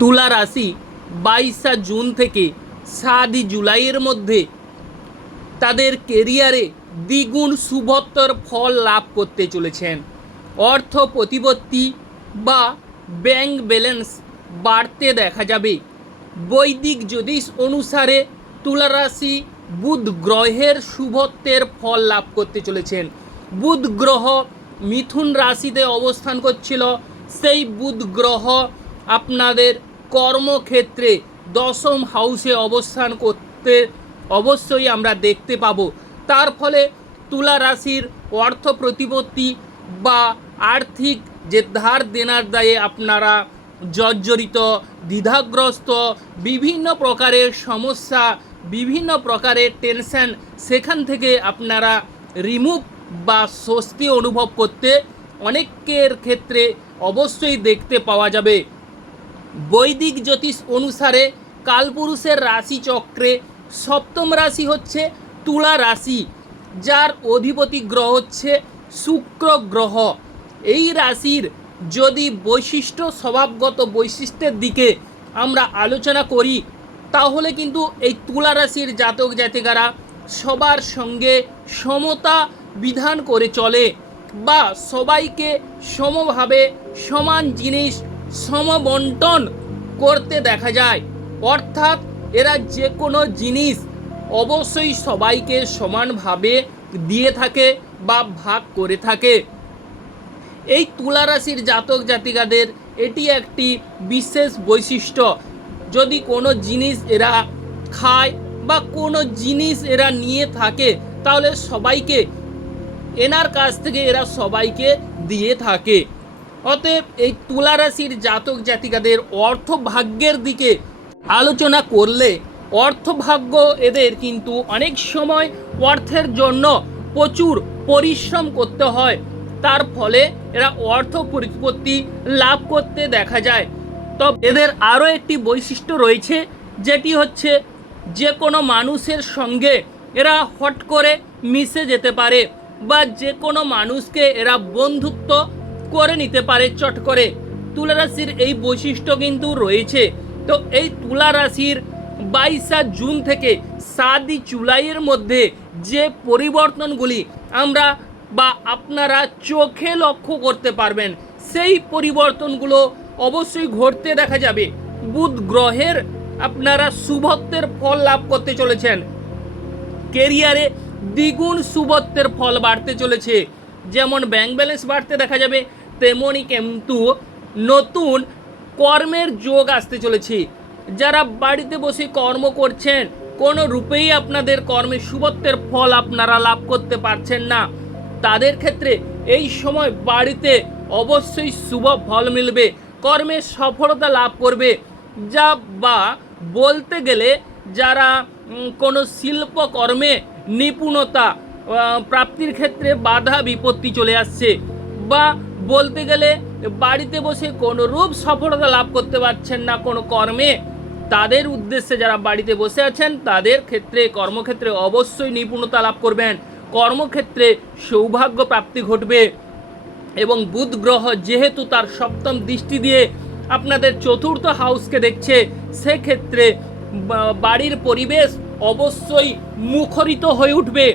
তুলা রাশি বাইশা জুন থেকে সাতই জুলাইয়ের মধ্যে তাদের কেরিয়ারে দ্বিগুণ শুভত্তর ফল লাভ করতে চলেছেন। অর্থ প্রতিপত্তি বা ব্যাংক ব্যালেন্স বাড়তে দেখা যাবে। বৈদিক জ্যোতিষ অনুসারে তুলা রাশি বুধ গ্রহের শুভত্বের ফল লাভ করতে চলেছেন। বুধ গ্রহ মিথুন রাশিতে অবস্থান করছিল। সেই বুধ গ্রহ আপনাদের কর্মক্ষেত্রে দশম হাউসে অবস্থান করতে অবশ্যই আমরা দেখতে পাবো। তার ফলে তুলা রাশির অর্থ প্রতিপত্তি বা আর্থিক যে ধার দেনার দায়ে আপনারা জর্জরিত, দ্বিধাগ্রস্ত, বিভিন্ন প্রকারের সমস্যা, বিভিন্ন প্রকারের টেনশন সেখান থেকে আপনারা রিমুভ বা স্বস্তি অনুভব করতে অনেকের ক্ষেত্রে অবশ্যই দেখতে পাওয়া যাবে। বৈদিক জ্যোতিষ অনুসারে কালপুরুষের রাশি চক্রে সপ্তম রাশি হচ্ছে তুলা রাশি, যার অধিপতি গ্রহ হচ্ছে শুক্র গ্রহ। এই রাশির যদি বৈশিষ্ট্য স্বভাবগত বৈশিষ্ট্যের দিকে আমরা আলোচনা করি, তাহলে কিন্তু এই তুলা রাশির জাতক জাতিকারা সবার সঙ্গে সমতা বিধান করে চলে বা সবাইকে সমভাবে সমান জিনিস সমবন্টন করতে দেখা যায়। অর্থাৎ এরা যে কোনো জিনিস অবশ্যই সবাইকে সমানভাবে দিয়ে থাকে বা ভাগ করে থাকে। এই তুলা রাশির জাতক জাতিকাদের এটি একটি বিশেষ বৈশিষ্ট্য। যদি কোনো জিনিস এরা খায় বা কোনো জিনিস এরা নিয়ে থাকে, তাহলে সবাইকে, এনার কাছ থেকে এরা সবাইকে দিয়ে থাকে। অতএব এই তুলা রাশির জাতক জাতিকাদের অর্থভাগ্যের দিকে আলোচনা করলে অর্থভাগ্য এদের কিন্তু অনেক সময় অর্থের জন্য প্রচুর পরিশ্রম করতে হয়। তার ফলে এরা অর্থ প্রতিপত্তি লাভ করতে দেখা যায়। তবে এদের আরও একটি বৈশিষ্ট্য রয়েছে, যেটি হচ্ছে যে কোনো মানুষের সঙ্গে এরা হট করে মিশে যেতে পারে বা যে কোনো মানুষকে এরা বন্ধুত্ব করে নিতে পারে চট করে। তুলা রাশির এই বৈশিষ্ট্য কিন্তু রয়েছে। তো এই তুলা রাশির বাইশা জুন থেকে সাতই জুলাইয়ের মধ্যে যে পরিবর্তনগুলি আমরা বা আপনারা চোখে লক্ষ্য করতে পারবেন, সেই পরিবর্তনগুলো অবশ্যই ঘটতে দেখা যাবে। বুধ গ্রহের আপনারা শুভত্বের ফল লাভ করতে চলেছেন। কেরিয়ারে দ্বিগুণ শুভত্বের ফল বাড়তে চলেছে। যেমন ব্যাংক ব্যালেন্স বাড়তে দেখা যাবে তেমনই কিন্তু নতুন কর্মের যোগ আসতে চলেছে। যারা বাড়িতে বসে কর্ম করছেন, কোনো রূপেই আপনাদের কর্মে শুভত্বের ফল আপনারা লাভ করতে পারছেন না। তাদের ক্ষেত্রে এই সময় বাড়িতে অবশ্যই শুভ ফল মিলবে কর্মে সফলতা লাভ করবে। যা বা বলতে গেলে যারা কোনো শিল্পকর্মে নিপুণতা প্রাপ্তির ক্ষেত্রে বাধা বিপত্তি চলে আসছে বা বলতে গেলে বাড়িতে বসে কোনো রূপ সফলতা লাভ করতে পারছেন না কোনো কর্মে। তাদের উদ্দেশ্যে যারা বাড়িতে বসে আছেন, তাদের ক্ষেত্রে, কর্মক্ষেত্রে অবশ্যই নিপুণতা লাভ করবেন। কর্মক্ষেত্রে সৌভাগ্য প্রাপ্তি ঘটবে এবং বুধ গ্রহ যেহেতু তার সপ্তম দৃষ্টি দিয়ে আপনাদের চতুর্থ হাউসকে দেখছে, সেক্ষেত্রে বাড়ির পরিবেশ অবশ্যই মুখরিত হয়ে উঠবে।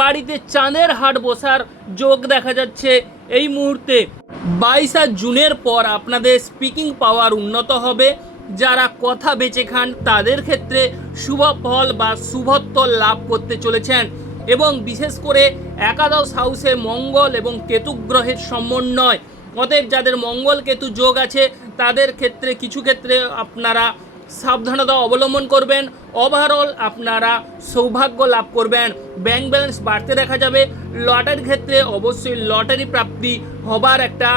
বাড়িতে চাঁদের হাট বসার যোগ দেখা যাচ্ছে। এই মুহূর্তে বাইশা জুনের পর আপনাদের স্পিকিং পাওয়ার উন্নত হবে। যারা কথা বেঁচে খান, তাদের ক্ষেত্রে শুভ ফল বা শুভত্ব লাভ করতে চলেছেন। এবং বিশেষ করে একাদশ হাউসে মঙ্গল এবং কেতু গ্রহের সমন্বয়। অতএব যাদের মঙ্গল কেতু যোগ আছে, তাদের ক্ষেত্রে কিছু ক্ষেত্রে আপনারা সাবধানতা অবলম্বন করবেন। ওভারঅল আপনারা সৌভাগ্য লাভ করবেন। ব্যাংক ব্যালেন্স বাড়তে দেখা যাবে। লটারির ক্ষেত্রে অবশ্যই লটারি প্রাপ্তি হবার একটা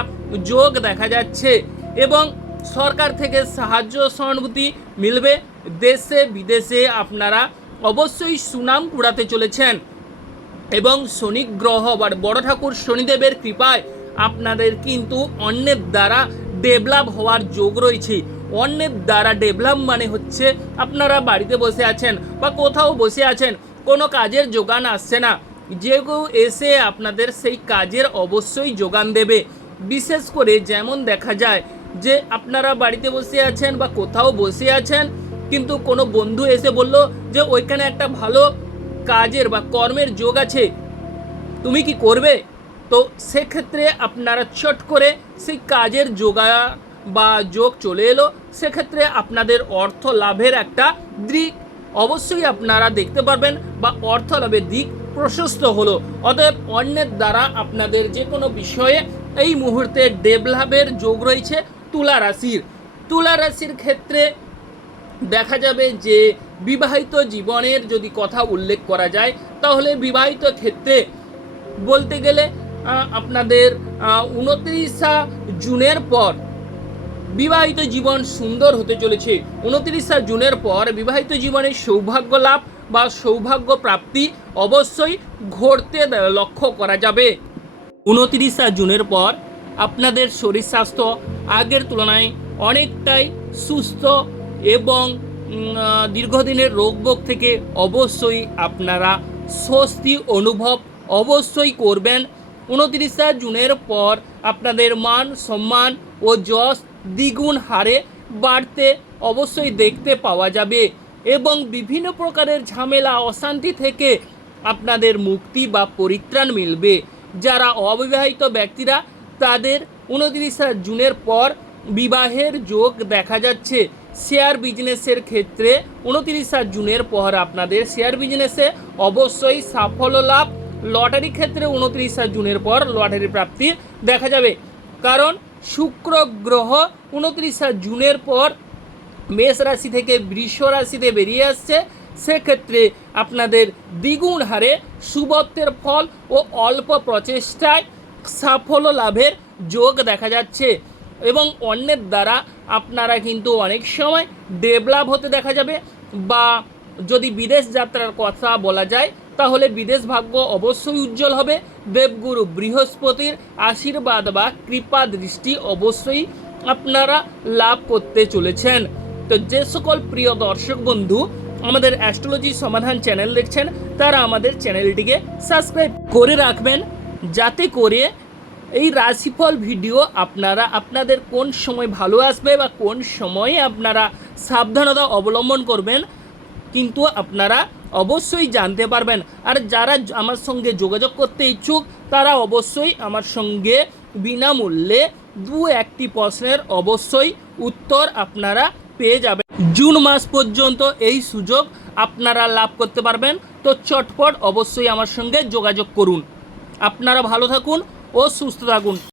যোগ দেখা যাচ্ছে এবং সরকার থেকে সাহায্য সহানুভূতি মিলবে। দেশে বিদেশে আপনারা অবশ্যই সুনাম কুড়াতে চলেছেন এবং শনি গ্রহ বা বড় ঠাকুর শনিদেবের কৃপায় আপনাদের কিন্তু অন্যের দ্বারা ডেভেলপ হওয়ার যোগ রয়েছে। অন্যের দ্বারা ডেভেলপ মানে হচ্ছে আপনারা বাড়িতে বসে আছেন বা কোথাও বসে আছেন, কোনো কাজের যোগান আসছে না। যে কেউ এসে আপনাদের সেই কাজের অবশ্যই যোগান দেবে। বিশেষ করে যেমন দেখা যায় যে আপনারা বাড়িতে বসে আছেন বা কোথাও বসে আছেন, কিন্তু কোনো বন্ধু এসে বলল যে ওইখানে একটা ভালো কাজের বা কর্মের যোগ আছে, তুমি কি করবে? তো সেক্ষেত্রে আপনারা চট করে সেই কাজের যোগা বা যোগ চলে এলো, সেক্ষেত্রে আপনাদের অর্থ লাভের একটা দিক। অবশ্যই আপনারা দেখতে পারবেন বা অর্থ লাভের দিক প্রশস্ত হলো। অতএব অন্যের দ্বারা আপনাদের যে কোনো বিষয়ে এই মুহূর্তে ডেভেলপের যোগ রয়েছে তুলা রাশির। তুলা রাশির ক্ষেত্রে দেখা যাবে যে বিবাহিত জীবনের যদি কথা উল্লেখ করা যায়, তাহলে বিবাহিত ক্ষেত্রে বলতে গেলে আপনাদের উনত্রিশা জুনের পর বিবাহিত জীবন সুন্দর হতে চলেছে। উনত্রিশা জুনের পর বিবাহিত জীবনে সৌভাগ্য লাভ বা সৌভাগ্য প্রাপ্তি অবশ্যই ঘটতে লক্ষ্য করা যাবে। উনত্রিশা জুনের পর আপনাদের শরীর স্বাস্থ্য আগের তুলনায় অনেকটাই সুস্থ এবং দীর্ঘদিনের রোগভোগ থেকে অবশ্যই আপনারা স্বস্তি অনুভব অবশ্যই করবেন। উনত্রিশা জুনের পর আপনাদের মান সম্মান ও যশ দ্বিগুণ হারে বাড়তে অবশ্যই দেখতে পাওয়া যাবে এবং বিভিন্ন প্রকারের ঝামেলা, অশান্তি থেকে আপনাদের মুক্তি বা পরিত্রাণ মিলবে। যারা অবিবাহিত ব্যক্তিরা, তাদের উনত্রিশা জুনের পর বিবাহের যোগ দেখা যাচ্ছে। শেয়ার বিজনেসের ক্ষেত্রে উনত্রিশা জুনের পর আপনাদের শেয়ার বিজনেসে অবশ্যই সাফল্য লাভ। লটারি ক্ষেত্রে উনত্রিশা জুনের পর লটারি প্রাপ্তি দেখা যাবে। কারণ শুক্র গ্রহ উনত্রিশা জুনের পর মেষ রাশি থেকে বৃষ রাশিতে বেরিয়ে আসছে। সেক্ষেত্রে আপনাদের দ্বিগুণ হারে সুবত্তের ফল ও অল্প প্রচেষ্টায় সাফল্য লাভের যোগ দেখা যাচ্ছে এবং অন্যের দ্বারা আপনারা কিন্তু অনেক সময় ডেভেলপ হতে দেখা যাবে বা যদি বিদেশ যাত্রার কথা বলা যায়, তাহলে বিদেশ ভাগ্য অবশ্যই উজ্জ্বল হবে। দেবগুরু বৃহস্পতির আশীর্বাদ বা কৃপা দৃষ্টি অবশ্যই আপনারা লাভ করতে চলেছেন। তো যে সকল প্রিয় দর্শক বন্ধু আমাদের অ্যাস্ট্রোলজি সমাধান চ্যানেল দেখছেন, তারা আমাদের চ্যানেলটিকে সাবস্ক্রাইব করে রাখবেন। যাতে করে এই রাশিফল ভিডিও আপনারা, আপনাদের কোন সময় ভালো আসবে বা কোন সময়ে আপনারা সাবধানতা অবলম্বন করবেন, কিন্তু আপনারা অবশ্যই জানতে পারবেন। আর যারা আমার সঙ্গে যোগাযোগ করতে ইচ্ছুক, তারা অবশ্যই আমার সঙ্গে বিনামূল্যে দু একটি প্রশ্নের অবশ্যই উত্তর আপনারা পেয়ে যাবেন। জুন মাস পর্যন্ত এই সুযোগ আপনারা লাভ করতে পারবেন। তো চটপট অবশ্যই আমার সঙ্গে যোগাযোগ করুন। আপনারা ভালো থাকুন ও সুস্থ থাকুন।